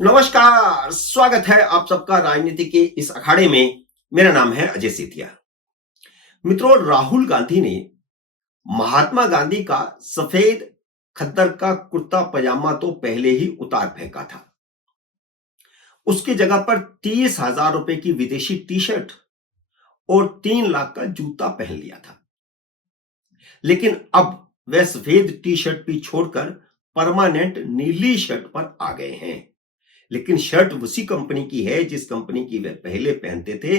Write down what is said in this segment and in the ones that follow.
नमस्कार, स्वागत है आप सबका राजनीति के इस अखाड़े में। मेरा नाम है अजय सेठिया। मित्रों, राहुल गांधी ने महात्मा गांधी का सफेद खद्दर का कुर्ता पजामा तो पहले ही उतार फेंका था। उसकी जगह पर 30,000 रुपए की विदेशी टी शर्ट और 3 लाख का जूता पहन लिया था। लेकिन अब वह सफेद टी शर्ट भी छोड़कर परमानेंट नीली शर्ट पर आ गए हैं। लेकिन शर्ट उसी कंपनी की है जिस कंपनी की वे पहले पहनते थे,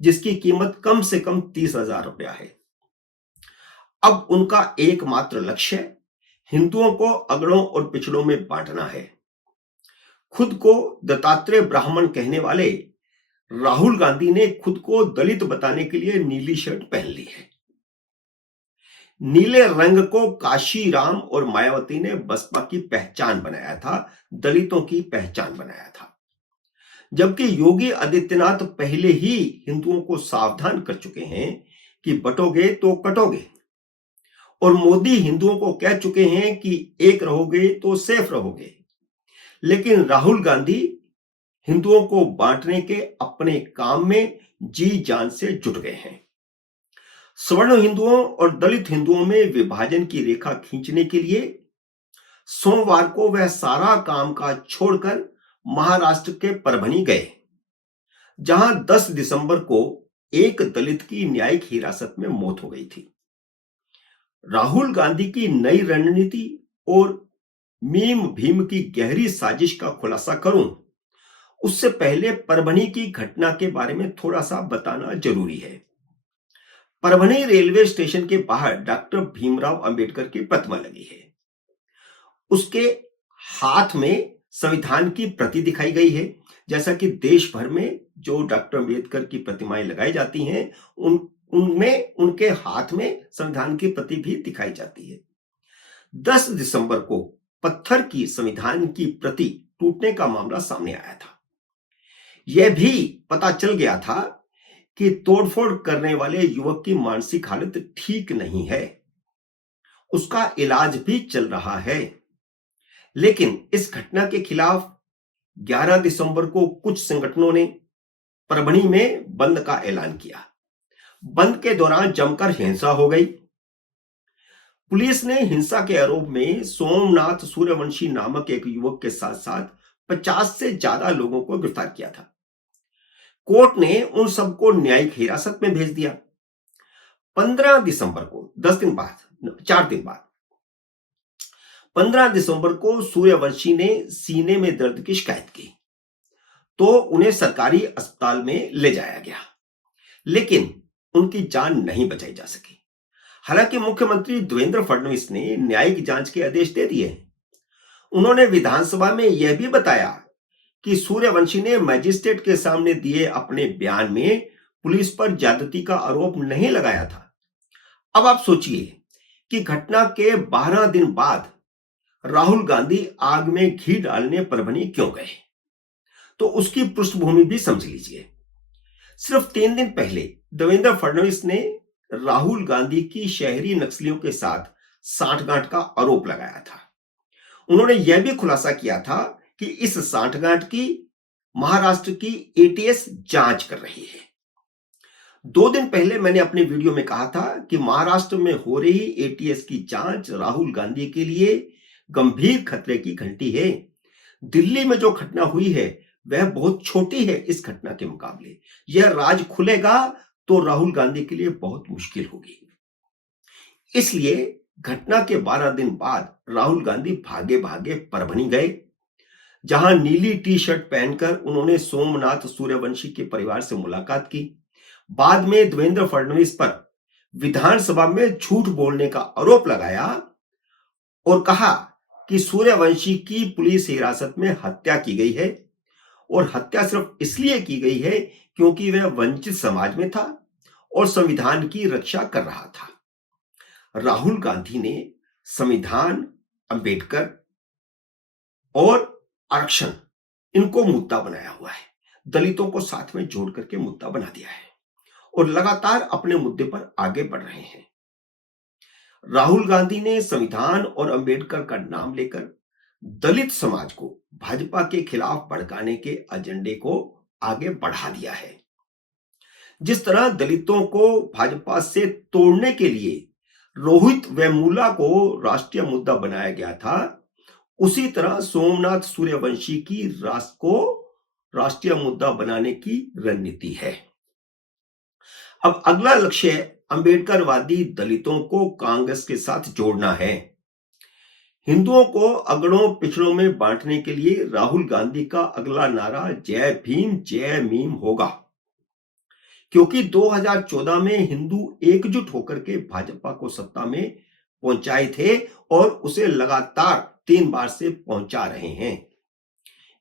जिसकी कीमत कम से कम 30,000 रुपया है। अब उनका एकमात्र लक्ष्य हिंदुओं को अगड़ों और पिछड़ों में बांटना है। खुद को दत्तात्रेय ब्राह्मण कहने वाले राहुल गांधी ने खुद को दलित बताने के लिए नीली शर्ट पहन ली है। नीले रंग को काशीराम और मायावती ने बसपा की पहचान बनाया था, दलितों की पहचान बनाया था। जबकि योगी आदित्यनाथ पहले ही हिंदुओं को सावधान कर चुके हैं कि बटोगे तो कटोगे, और मोदी हिंदुओं को कह चुके हैं कि एक रहोगे तो सेफ रहोगे। लेकिन राहुल गांधी हिंदुओं को बांटने के अपने काम में जी जान से जुट गए हैं। सवर्ण हिंदुओं और दलित हिंदुओं में विभाजन की रेखा खींचने के लिए सोमवार को वह सारा कामकाज छोड़कर महाराष्ट्र के परभनी गए, जहां 10 दिसंबर को एक दलित की न्यायिक हिरासत में मौत हो गई थी। राहुल गांधी की नई रणनीति और मीम भीम की गहरी साजिश का खुलासा करूं, उससे पहले परभनी की घटना के बारे में थोड़ा सा बताना जरूरी है। परभनी रेलवे स्टेशन के बाहर डॉक्टर भीमराव अंबेडकर की प्रतिमा लगी है। उसके हाथ में संविधान की प्रति दिखाई गई है। जैसा कि देश भर में जो डॉक्टर अंबेडकर की प्रतिमाएं लगाई जाती हैं, उनमें उनके हाथ में संविधान की प्रति भी दिखाई जाती है। 10 दिसंबर को पत्थर की संविधान की प्रति टूटने का मामला सामने आया था। यह भी पता चल गया था कि तोड़फोड़ करने वाले युवक की मानसिक हालत ठीक नहीं है, उसका इलाज भी चल रहा है। लेकिन इस घटना के खिलाफ 11 दिसंबर को कुछ संगठनों ने परभनी में बंद का ऐलान किया। बंद के दौरान जमकर हिंसा हो गई। पुलिस ने हिंसा के आरोप में सोमनाथ सूर्यवंशी नामक एक युवक के साथ साथ 50 से ज्यादा लोगों को गिरफ्तार किया था। कोर्ट ने उन सबको न्यायिक हिरासत में भेज दिया। 15 दिसंबर को 4 दिन बाद 15 दिसंबर को सूर्यवंशी ने सीने में दर्द की शिकायत की, तो उन्हें सरकारी अस्पताल में ले जाया गया, लेकिन उनकी जान नहीं बचाई जा सकी। हालांकि मुख्यमंत्री देवेंद्र फडणवीस ने न्यायिक जांच के आदेश दे दिए। उन्होंने विधानसभा में यह भी बताया कि सूर्यवंशी ने मजिस्ट्रेट के सामने दिए अपने बयान में पुलिस पर ज्यादती का आरोप नहीं लगाया था। अब आप सोचिए कि घटना के 12 दिन बाद राहुल गांधी आग में घी डालने परभनी क्यों गए, तो उसकी पृष्ठभूमि भी समझ लीजिए। सिर्फ 3 दिन पहले देवेंद्र फडणवीस ने राहुल गांधी की शहरी नक्सलियों के साथ सांठगांठ का आरोप लगाया था। उन्होंने यह भी खुलासा किया था कि इस सांठगांठ की महाराष्ट्र की एटीएस जांच कर रही है। 2 दिन पहले मैंने अपने वीडियो में कहा था कि महाराष्ट्र में हो रही एटीएस की जांच राहुल गांधी के लिए गंभीर खतरे की घंटी है। दिल्ली में जो घटना हुई है वह बहुत छोटी है इस घटना के मुकाबले। यह राज खुलेगा तो राहुल गांधी के लिए बहुत मुश्किल होगी। इसलिए घटना के 12 दिन बाद राहुल गांधी भागे भागे परभनी गए, जहां नीली टी शर्ट पहनकर उन्होंने सोमनाथ सूर्यवंशी के परिवार से मुलाकात की। बाद में देवेंद्र फडणवीस पर विधानसभा में झूठ बोलने का आरोप लगाया और कहा कि सूर्यवंशी की पुलिस हिरासत में हत्या की गई है, और हत्या सिर्फ इसलिए की गई है क्योंकि वह वंचित समाज में था और संविधान की रक्षा कर रहा था। राहुल गांधी ने संविधान, अंबेडकर और आरक्षण, इनको मुद्दा बनाया हुआ है, दलितों को साथ में जोड़ करके मुद्दा बना दिया है और लगातार अपने मुद्दे पर आगे बढ़ रहे हैं। राहुल गांधी ने संविधान और अंबेडकर का नाम लेकर दलित समाज को भाजपा के खिलाफ भड़काने के एजेंडे को आगे बढ़ा दिया है। जिस तरह दलितों को भाजपा से तोड़ने के लिए रोहित वेमुला को राष्ट्रीय मुद्दा बनाया गया था, उसी तरह सोमनाथ सूर्यवंशी की राष्ट्र को राष्ट्रीय मुद्दा बनाने की रणनीति है। अब अगला लक्ष्य अंबेडकरवादी दलितों को कांग्रेस के साथ जोड़ना है। हिंदुओं को अगड़ों पिछड़ों में बांटने के लिए राहुल गांधी का अगला नारा जय भीम जय मीम होगा, क्योंकि 2014 में हिंदू एकजुट होकर के भाजपा को सत्ता में पहुंचाए थे और उसे लगातार 3 बार से पहुंचा रहे हैं।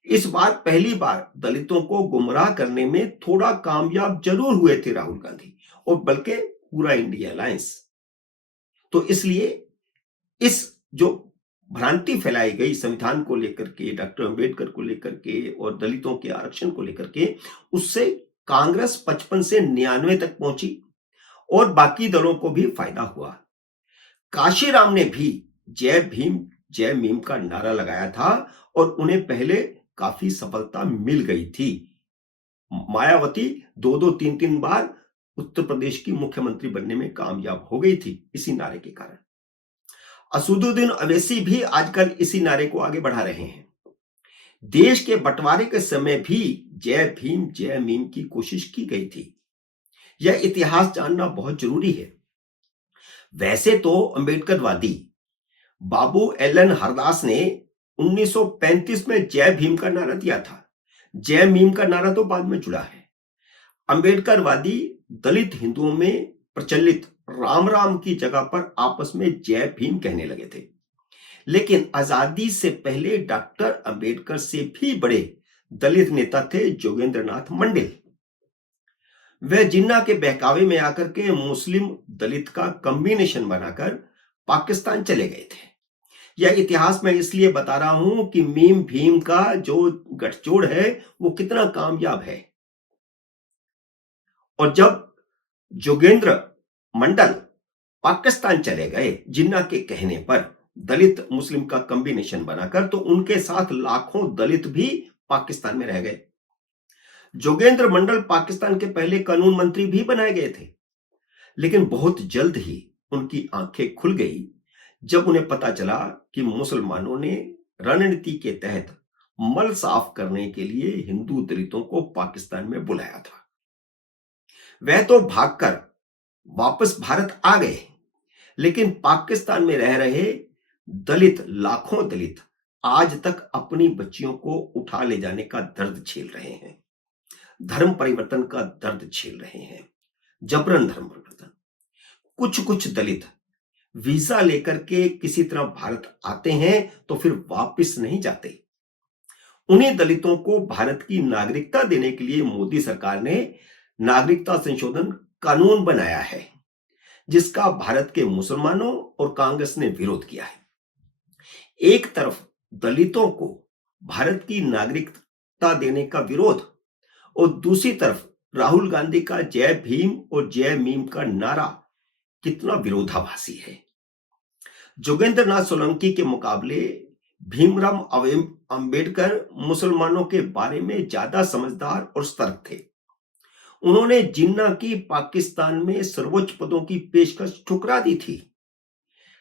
इस बार पहली बार दलितों को गुमराह करने में थोड़ा कामयाब जरूर हुए थे राहुल गांधी, और बल्कि पूरा इंडिया अलायंस। तो इसलिए इस जो भ्रांति फैलाई गई संविधान को लेकर के, डॉक्टर अंबेडकर को लेकर के और दलितों के आरक्षण को लेकर के, उससे कांग्रेस 55 से 99 तक पहुंची और बाकी दलों को भी फायदा हुआ। काशीराम ने भी जय भीम जय मीम का नारा लगाया था और उन्हें पहले काफी सफलता मिल गई थी। मायावती 2-2, 3-3 बार उत्तर प्रदेश की मुख्यमंत्री बनने में कामयाब हो गई थी इसी नारे के कारण। असदुद्दीन अवैसी भी आजकल इसी नारे को आगे बढ़ा रहे हैं। देश के बंटवारे के समय भी जय भीम जय मीम की कोशिश की गई थी। यह इतिहास जानना बहुत जरूरी है। वैसे तो अंबेडकरवादी बाबू एलन हरदास ने 1935 में जय भीम का नारा दिया था। जय मीम का नारा तो बाद में जुड़ा है। अंबेडकरवादी दलित हिंदुओं में प्रचलित राम राम की जगह पर आपस में जय भीम कहने लगे थे। लेकिन आजादी से पहले डॉक्टर अंबेडकर से भी बड़े दलित नेता थे जोगेंद्र नाथ मंडल। वह जिन्ना के बहकावे में आकर के मुस्लिम दलित का कॉम्बिनेशन बनाकर पाकिस्तान चले गए थे। यह इतिहास मैं इसलिए बता रहा हूं कि मीम भीम का जो गठजोड़ है वो कितना कामयाब है। और जब जोगेंद्र मंडल पाकिस्तान चले गए जिन्ना के कहने पर दलित मुस्लिम का कॉम्बिनेशन बनाकर, तो उनके साथ लाखों दलित भी पाकिस्तान में रह गए। जोगेंद्र मंडल पाकिस्तान के पहले कानून मंत्री भी बनाए गए थे, लेकिन बहुत जल्द ही उनकी आंखें खुल गई जब उन्हें पता चला कि मुसलमानों ने रणनीति के तहत मल साफ करने के लिए हिंदू दलितों को पाकिस्तान में बुलाया था। वह तो भागकर वापस भारत आ गए, लेकिन पाकिस्तान में रह रहे दलित, लाखों दलित आज तक अपनी बच्चियों को उठा ले जाने का दर्द झेल रहे हैं, धर्म परिवर्तन का दर्द झेल रहे हैं, जबरन धर्म परिवर्तन। कुछ दलित वीजा लेकर के किसी तरह भारत आते हैं तो फिर वापस नहीं जाते। उन्हीं दलितों को भारत की नागरिकता देने के लिए मोदी सरकार ने नागरिकता संशोधन कानून बनाया है, जिसका भारत के मुसलमानों और कांग्रेस ने विरोध किया है। एक तरफ दलितों को भारत की नागरिकता देने का विरोध और दूसरी तरफ राहुल गांधी का जय भीम और जय मीम का नारा कितना विरोधाभासी है। जोगेंद्र नाथ सोलंकी के मुकाबले भीमराव अंबेडकर मुसलमानों के बारे में ज्यादा समझदार और सतर्क थे। उन्होंने जिन्ना की पाकिस्तान में सर्वोच्च पदों की पेशकश ठुकरा दी थी।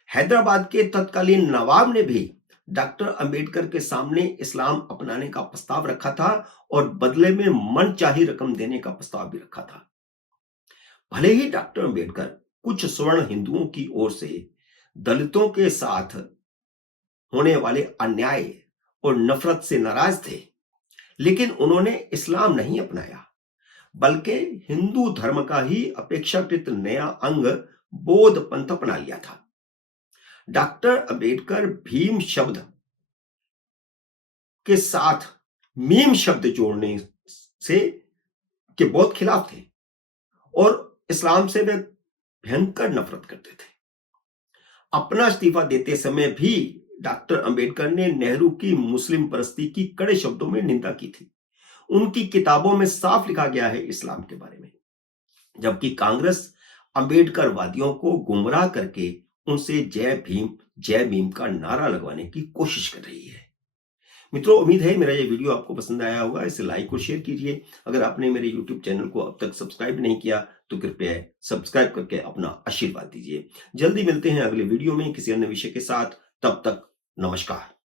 हैदराबाद के तत्कालीन नवाब ने भी डॉक्टर अंबेडकर के सामने इस्लाम अपनाने का प्रस्ताव रखा था और बदले में मनचाही रकम देने का प्रस्ताव भी रखा था। भले ही डॉक्टर अंबेडकर कुछ स्वर्ण हिंदुओं की ओर से दलितों के साथ होने वाले अन्याय और नफरत से नाराज थे, लेकिन उन्होंने इस्लाम नहीं अपनाया, बल्कि हिंदू धर्म का ही अपेक्षाकृत नया अंग बौद्ध पंथ अपना लिया था। डॉक्टर अंबेडकर भीम शब्द के साथ मीम शब्द जोड़ने से के बहुत खिलाफ थे और इस्लाम से वे भयंकर नफरत करते थे। अपना इस्तीफा देते समय भी डॉक्टर अंबेडकर ने नेहरू की मुस्लिम परस्ती की कड़े शब्दों में निंदा की थी। उनकी किताबों में साफ लिखा गया है इस्लाम के बारे में, जबकि कांग्रेस अंबेडकरवादियों को गुमराह करके उनसे जय भीम जय मीम का नारा लगवाने की कोशिश कर रही है। मित्रों, उम्मीद है मेरा ये वीडियो आपको पसंद आया होगा। इसे लाइक और शेयर कीजिए। अगर आपने मेरे यूट्यूब चैनल को अब तक सब्सक्राइब नहीं किया तो कृपया सब्सक्राइब करके अपना आशीर्वाद दीजिए। जल्दी मिलते हैं अगले वीडियो में किसी अन्य विषय के साथ। तब तक नमस्कार।